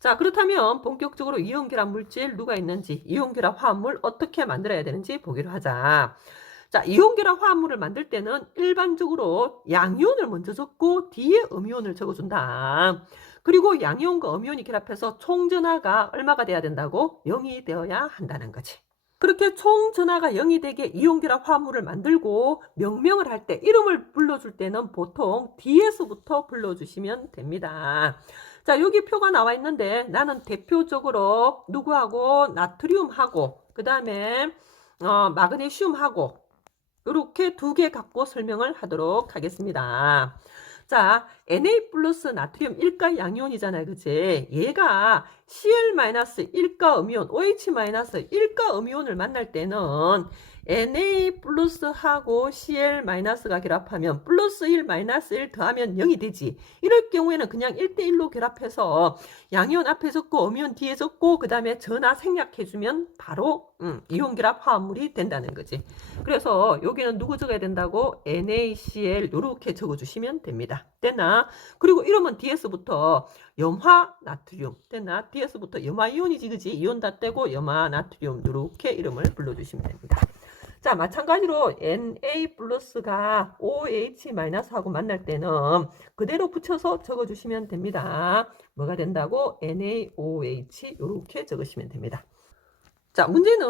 자, 그렇다면 본격적으로 이온결합 물질 누가 있는지, 이온결합 화합물 어떻게 만들어야 되는지 보기로 하자. 자, 이온결합 화합물을 만들 때는 일반적으로 양이온을 먼저 적고 뒤에 음이온을 적어준다. 그리고 양이온과 음이온이 결합해서 총전하가 얼마가 돼야 된다고? 0이 되어야 한다는 거지. 그렇게 총전하가 0이 되게 이온결합 화합물을 만들고 명명을 할 때, 이름을 불러줄 때는 보통 뒤에서부터 불러주시면 됩니다. 자, 여기 표가 나와 있는데 나는 대표적으로 누구하고 나트륨하고 그 다음에 마그네슘하고 이렇게 두 개 갖고 설명을 하도록 하겠습니다. 자, Na 플러스 나트륨 1가 양이온이잖아요. 그치? 얘가 Cl-1가 음이온, OH-1가 음이온을 만날 때는 Na 플러스하고 Cl-가 결합하면 플러스 1, 마이너스 1 더하면 0이 되지. 이럴 경우에는 그냥 1대1로 결합해서 양이온 앞에 적고 음이온 뒤에 적고 그 다음에 전하 생략해주면 바로 이온 결합 화합물이 된다는 거지. 그래서 여기는 누구 적어야 된다고? NaCl 이렇게 적어주시면 됩니다. 됐나? 그리고 이러면 DS부터 염화 나트륨 됐나? DS부터 염화 이온이지 그지? 이온 다 떼고 염화 나트륨 이렇게 이름을 불러주시면 됩니다. 자, 마찬가지로 Na 플러스가 OH 마이너스하고 만날 때는 그대로 붙여서 적어주시면 됩니다. 뭐가 된다고? NaOH 이렇게 적으시면 됩니다. 자, 문제는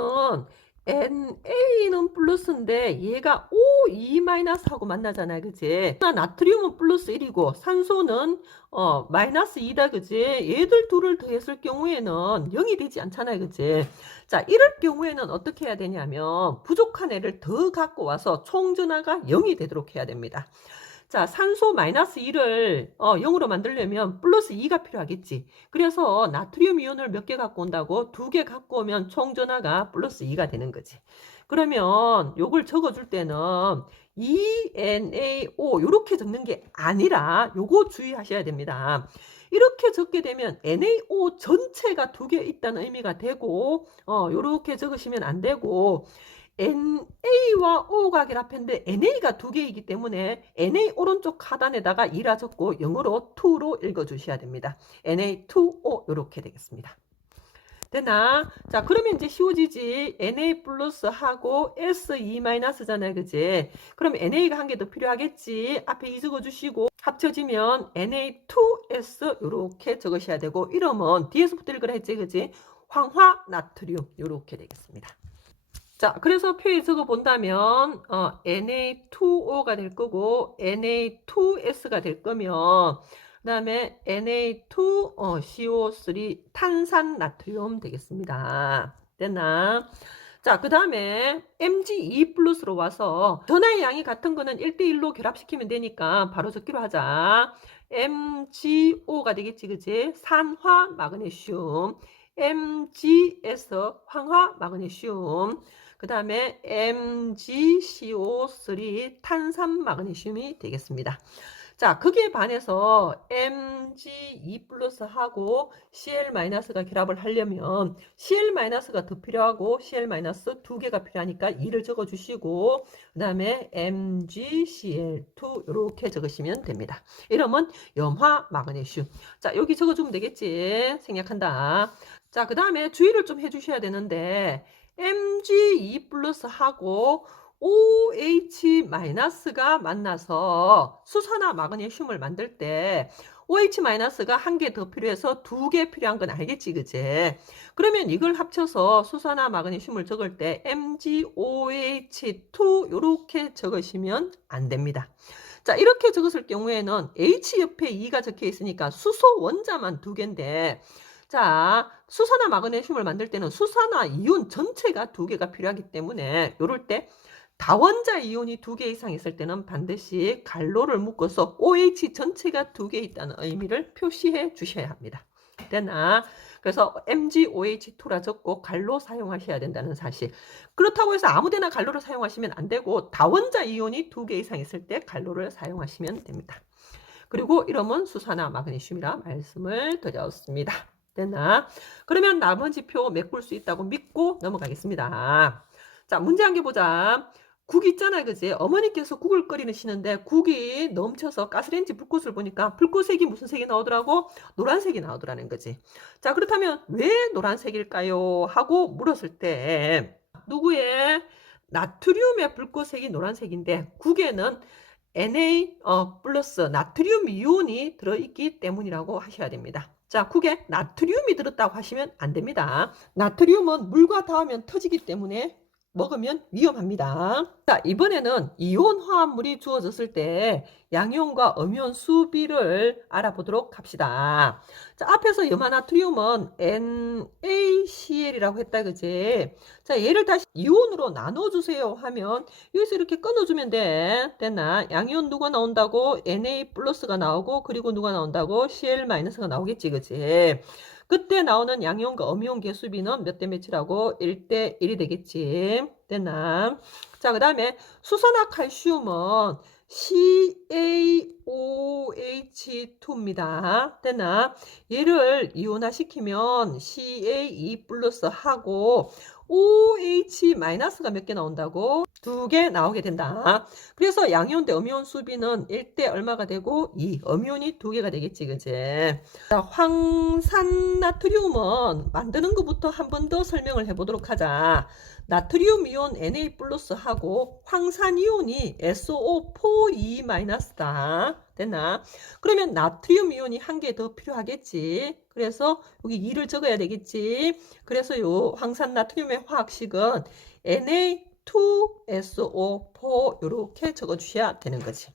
NA는 플러스인데 얘가 O2 마이너스하고 만나잖아요. 그치? 나트륨은 플러스 1이고 산소는 마이너스 2다. 그치? 얘들 둘을 더했을 경우에는 0이 되지 않잖아요. 그치? 자, 이럴 경우에는 어떻게 해야 되냐면 부족한 애를 더 갖고 와서 총전하가 0이 되도록 해야 됩니다. 자, 산소 마이너스 1을 0으로 만들려면 플러스 2가 필요하겠지. 그래서 나트륨 이온을 몇 개 갖고 온다고? 2개 갖고 오면 총전하가 플러스 2가 되는 거지. 그러면 요걸 적어줄 때는 ENAO 이렇게 적는 게 아니라 요거 주의하셔야 됩니다. 이렇게 적게 되면 NaO 전체가 2개 있다는 의미가 되고 요렇게 적으시면 안 되고 NA와 O가 결합했는데 NA가 2개이기 때문에 NA 오른쪽 하단에다가 2라 적고 영어로 2로 읽어주셔야 됩니다. Na2O 이렇게 되겠습니다. 됐나? 자, 그러면 이제 쉬워지지. Na 플러스하고 S2 마이너스잖아요. 그지? 그럼 NA가 한 개 더 필요하겠지. 앞에 2 적어주시고 합쳐지면 Na2S 이렇게 적으셔야 되고 이러면 뒤에서부터 읽으라 했지. 그지? 황화 나트륨 이렇게 되겠습니다. 자, 그래서 표에 적어 본다면 Na2O가 될 거고 Na2S가 될 거면 그 다음에 Na2CO3 탄산 나트륨 되겠습니다. 됐나? 자, 그 다음에 Mg2 플러스로 와서 전하의 양이 같은 거는 1대1로 결합시키면 되니까 바로 적기로 하자. MgO가 되겠지, 그치? 산화 마그네슘. MgS 황화 마그네슘. 그 다음에 MgCO3 탄산 마그네슘이 되겠습니다. 자, 거기에 반해서 Mg2 플러스하고 Cl-가 결합을 하려면 Cl-가 더 필요하고 Cl- 2개가 필요하니까 2를 적어주시고 그 다음에 MgCl2 이렇게 적으시면 됩니다. 이러면 염화 마그네슘. 자, 여기 적어주면 되겠지. 생략한다. 자, 그 다음에 주의를 좀 해주셔야 되는데 Mg2 플러스하고 OH-가 만나서 수산화 마그네슘을 만들 때 OH-가 한 개 더 필요해서 2개 필요한 건 알겠지, 그제? 그러면 이걸 합쳐서 수산화 마그네슘을 적을 때 MgOH2 이렇게 적으시면 안 됩니다. 자, 이렇게 적었을 경우에는 H 옆에 2가 적혀 있으니까 수소 원자만 2개인데 자, 수산화 마그네슘을 만들 때는 수산화 이온 전체가 2개가 필요하기 때문에 이럴 때 다원자 이온이 2개 이상 있을 때는 반드시 갈로를 묶어서 OH 전체가 2개 있다는 의미를 표시해 주셔야 합니다. 됐나? 그래서 MgOH2라 적고 갈로 사용하셔야 된다는 사실. 그렇다고 해서 아무데나 갈로를 사용하시면 안 되고 다원자 이온이 2개 이상 있을 때 갈로를 사용하시면 됩니다. 그리고 이러면 수산화 마그네슘이라 말씀을 드렸습니다. 됐나? 그러면 나머지 표 메꿀 수 있다고 믿고 넘어가겠습니다. 자, 문제 한 개 보자. 국 있잖아요. 그지? 어머니께서 국을 끓이시는데 국이 넘쳐서 가스레인지 불꽃을 보니까 불꽃색이 무슨 색이 나오더라고? 노란색이 나오더라는 거지. 자, 그렇다면 왜 노란색일까요? 하고 물었을 때 누구의 나트륨의 불꽃색이 노란색인데 국에는 Na 플러스 나트륨 이온이 들어있기 때문이라고 하셔야 됩니다. 자, 국에 나트륨이 들었다고 하시면 안 됩니다. 나트륨은 물과 닿으면 터지기 때문에 먹으면 위험합니다. 자, 이번에는 이온 화합물이 주어졌을 때 양이온과 음이온 수비를 알아보도록 합시다. 자, 앞에서 염화나트륨은 NaCl이라고 했다, 그지? 자, 얘를 다시 이온으로 나눠주세요 하면 여기서 이렇게 끊어주면 돼. 됐나? 양이온 누가 나온다고? Na 플러스가 나오고, 그리고 누가 나온다고? Cl 마이너스가 나오겠지, 그지? 그때 나오는 양이온과 음이온 개수비는 몇 대 몇이라고? 1대 1이 되겠지. 됐나? 자, 그 다음에 수소나 칼슘은 CaOH2입니다. 됐나? 얘를 이온화시키면 Ca2 플러스 하고 OH 마이너스가 몇 개 나온다고? 2개 나오게 된다. 그래서 양이온 대 음이온 수비는 1대 얼마가 되고 2, 음이온이 2개가 되겠지, 그지? 자, 황산나트륨은 만드는 것부터 한 번 더 설명을 해보도록 하자. 나트륨 이온 Na 플러스하고 황산이온이 SO4E-다. 됐나? 그러면 나트륨 이온이 한 개 더 필요하겠지. 그래서 여기 2를 적어야 되겠지. 그래서 요 황산나트륨의 화학식은 Na2SO4 이렇게 적어주셔야 되는 거지.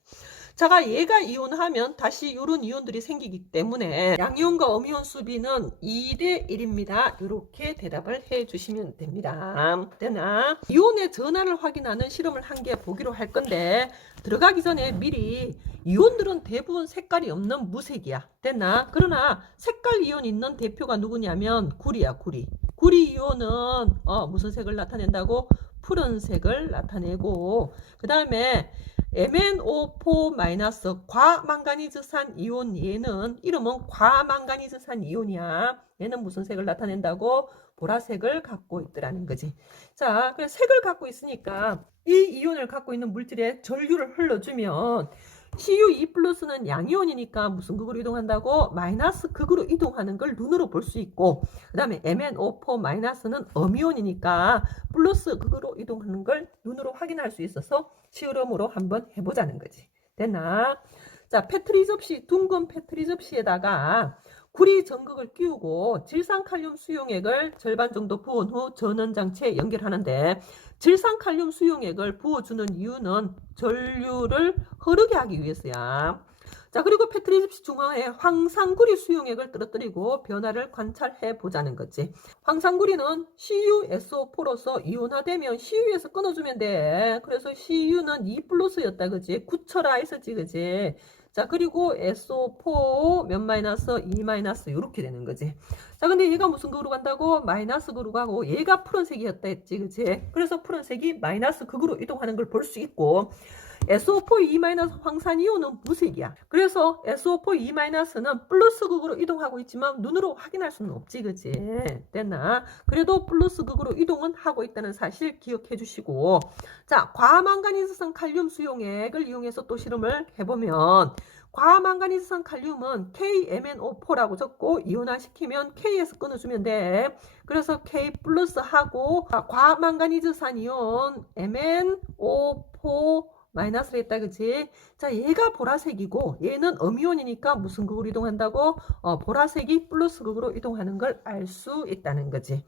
자, 얘가 이온하면 다시 이런 이온들이 생기기 때문에 양이온과 음이온 수비는 2대 1입니다. 이렇게 대답을 해주시면 됩니다. 되나? 이온의 전환을 확인하는 실험을 한 개 보기로 할 건데 들어가기 전에 미리 이온들은 대부분 색깔이 없는 무색이야. 됐나? 그러나 색깔 이온 있는 대표가 누구냐면 구리야, 구리. 구리 이온은 무슨 색을 나타낸다고? 푸른색을 나타내고 그 다음에 MnO4- 과망가니즈산 이온 얘는 이름은 과망가니즈산 이온이야. 얘는 무슨 색을 나타낸다고? 보라색을 갖고 있더라는 거지. 자, 그래서 색을 갖고 있으니까 이 이온을 갖고 있는 물질에 전류를 흘러주면 Cu2 플러스는 양이온이니까 무슨 극으로 이동한다고? 마이너스 극으로 이동하는 걸 눈으로 볼 수 있고 그 다음에 MnO4 마이너스는 음이온이니까 플러스 극으로 이동하는 걸 눈으로 확인할 수 있어서 실험으로 한번 해보자는 거지. 됐나? 자, 페트리 접시, 둥근 페트리 접시에다가 구리 전극을 끼우고 질산칼륨 수용액을 절반 정도 부은 후 전원장치에 연결하는데 질산칼륨 수용액을 부어주는 이유는 전류를 흐르게 하기 위해서야. 자, 그리고 페트리 접시 중앙에 황산구리 수용액을 떨어뜨리고 변화를 관찰해 보자는 거지. 황산구리는 CuSO4로서 이온화되면 CU에서 끊어주면 돼. 그래서 CU는 2 플러스였다, 그지? 굳혀라 했었지, 그지? 자, 그리고 SO4 몇 마이너스 2 마이너스 이렇게 되는 거지. 자, 근데 얘가 무슨 극으로 간다고? 마이너스 극으로 가고 얘가 푸른색이었다 했지, 그지? 그래서 푸른색이 마이너스 극으로 이동하는 걸 볼 수 있고 SO4E- 황산이온은 무색이야. 그래서 SO4E-는 플러스 극으로 이동하고 있지만 눈으로 확인할 수는 없지, 그지? 됐나? 그래도 플러스 극으로 이동은 하고 있다는 사실 기억해 주시고 자, 과망가니즈산 칼륨 수용액을 이용해서 또 실험을 해보면 과망가니즈산 칼륨은 KMnO4라고 적고 이온화시키면 K에서 끊어주면 돼. 그래서 K 플러스 하고 과망가니즈산 이온 MnO4 마이너스를 했다, 그치? 자, 얘가 보라색이고 얘는 음이온이니까 무슨 극으로 이동한다고? 보라색이 플러스 극으로 이동하는 걸 알 수 있다는 거지.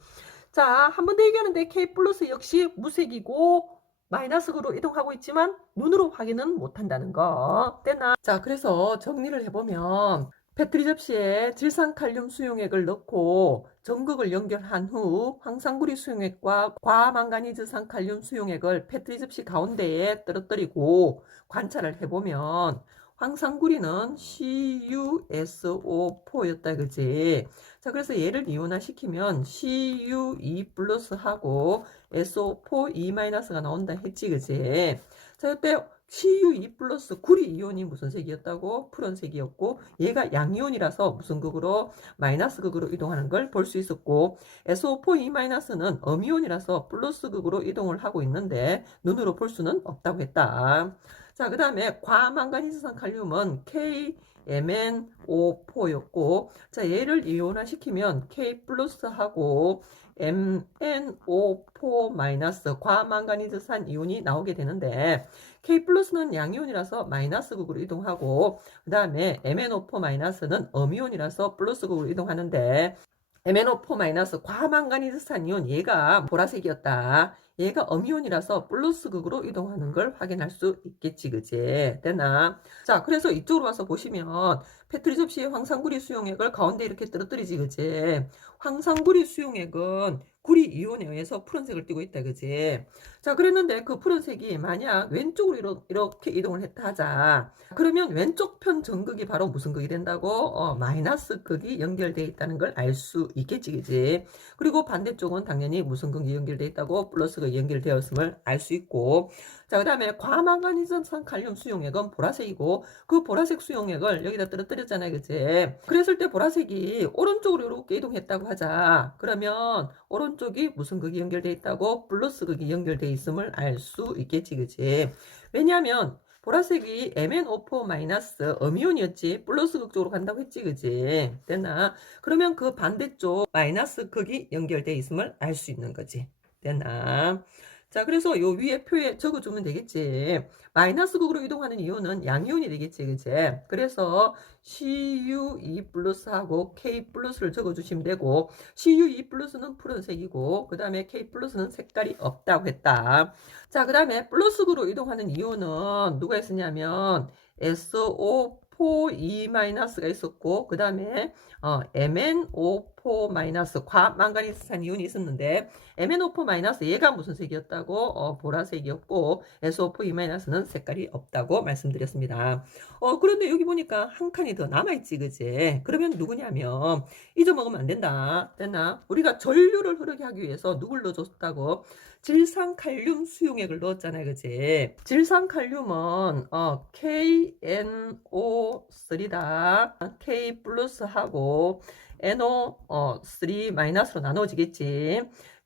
자, 한 번 더 얘기하는데 K 플러스 역시 무색이고 마이너스로 이동하고 있지만 눈으로 확인은 못한다는 거. 됐나? 자, 그래서 정리를 해보면 페트리 접시에 질산칼륨 수용액을 넣고 전극을 연결한 후 황산구리 수용액과 과망가니즈산 칼륨 수용액을 페트리 접시 가운데에 떨어뜨리고 관찰을 해보면 황산구리는 CuSO4였다, 그지? 자, 그래서 얘를 이온화시키면 Cu2 플러스하고 SO4E- 가 나온다 했지, 그지? 자, 이때 Cu2 플러스 구리 이온이 무슨 색이었다고? 푸른색이었고, 얘가 양이온이라서 무슨 극으로? 마이너스 극으로 이동하는 걸 볼 수 있었고, SO4E-는 음이온이라서 플러스 극으로 이동을 하고 있는데 눈으로 볼 수는 없다고 했다. 자, 그 다음에 과망간이스산 칼륨은 KMnO4였고, 자, 얘를 이온화시키면 K 플러스하고 MnO4- 과망가니즈산 이온이 나오게 되는데, K 플러스는 양이온이라서 마이너스 극으로 이동하고, 그 다음에 MnO4-는 음이온이라서 플러스 극으로 이동하는데, MnO4- 과망가니즈산 이온, 얘가 보라색이었다. 얘가 음이온이라서 플러스 극으로 이동하는 걸 확인할 수 있겠지, 그지? 되나? 자, 그래서 이쪽으로 와서 보시면 패트리 접시의 황산구리 수용액을 가운데 이렇게 떨어뜨리지, 그지? 황산구리 수용액은 구리 이온에 의해서 푸른색을 띠고 있다, 그지? 자, 그랬는데 그 푸른색이 만약 왼쪽으로 이렇게 이동을 했다 하자. 그러면 왼쪽 편 전극이 바로 무슨 극이 된다고? 마이너스 극이 연결되어 있다는 걸 알 수 있겠지, 그지? 그리고 반대쪽은 당연히 무슨 극이 연결되어 있다고? 플러스 극이 연결되었음을 알 수 있고. 자, 그 다음에 과망간이산 칼륨 수용액은 보라색이고, 그 보라색 수용액을 여기다 떨어뜨렸잖아요, 그지? 그랬을 때 보라색이 오른쪽으로 이렇게 이동했다고 하자. 그러면 오른쪽이 무슨 극이 연결되어 있다고? 플러스 극이 연결되어 있음을 알 수 있겠지, 그지? 왜냐하면 보라색이 MnO4- 음이온이었지, 플러스 극 쪽으로 간다고 했지, 그지? 됐나? 그러면 그 반대쪽 마이너스 극이 연결되어 있음을 알 수 있는 거지. 됐나? 자, 그래서 요 위에 표에 적어주면 되겠지. 마이너스 극으로 이동하는 이온은 양이온이 되겠지, 그지? 그래서 Cu2 플러스하고 K 플러스를 적어주시면 되고, Cu2 플러스는 푸른색이고, 그 다음에 K 플러스는 색깔이 없다고 했다. 자, 그 다음에 플러스 극으로 이동하는 이온은 누가 있었냐면 SO4E- 있었고, 그 다음에 MnO4- 과망가니스산 이온이 있었는데, MnO4- 얘가 무슨 색이었다고? 보라색이었고, SO4E- 는 색깔이 없다고 말씀드렸습니다. 그런데 여기 보니까 한 칸이 더 남아있지, 그지? 그러면 누구냐면, 잊어먹으면 안 된다. 됐나? 우리가 전류를 흐르게 하기 위해서 누굴 넣어줬다고? 질산칼륨 수용액을 넣었잖아요, 그지? 질산칼륨은 KNO3다. K 플러스하고 NO3- 나눠지겠지.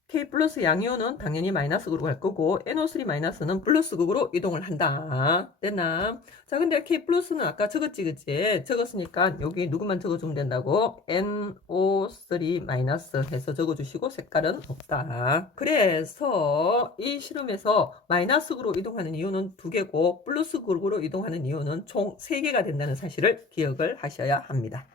K 플러스 양이온은 당연히 마이너스 극으로 갈 거고, NO3- 플러스 극으로 이동을 한다. 됐나? 자, 근데 K 플러스는 아까 적었지, 그치? 적었으니까 여기 누구만 적어주면 된다고? NO3- 해서 적어주시고, 색깔은 없다. 그래서 이 실험에서 마이너스 극으로 이동하는 이온은 2개고, 플러스 극으로 이동하는 이온은 총 3개가 된다는 사실을 기억을 하셔야 합니다.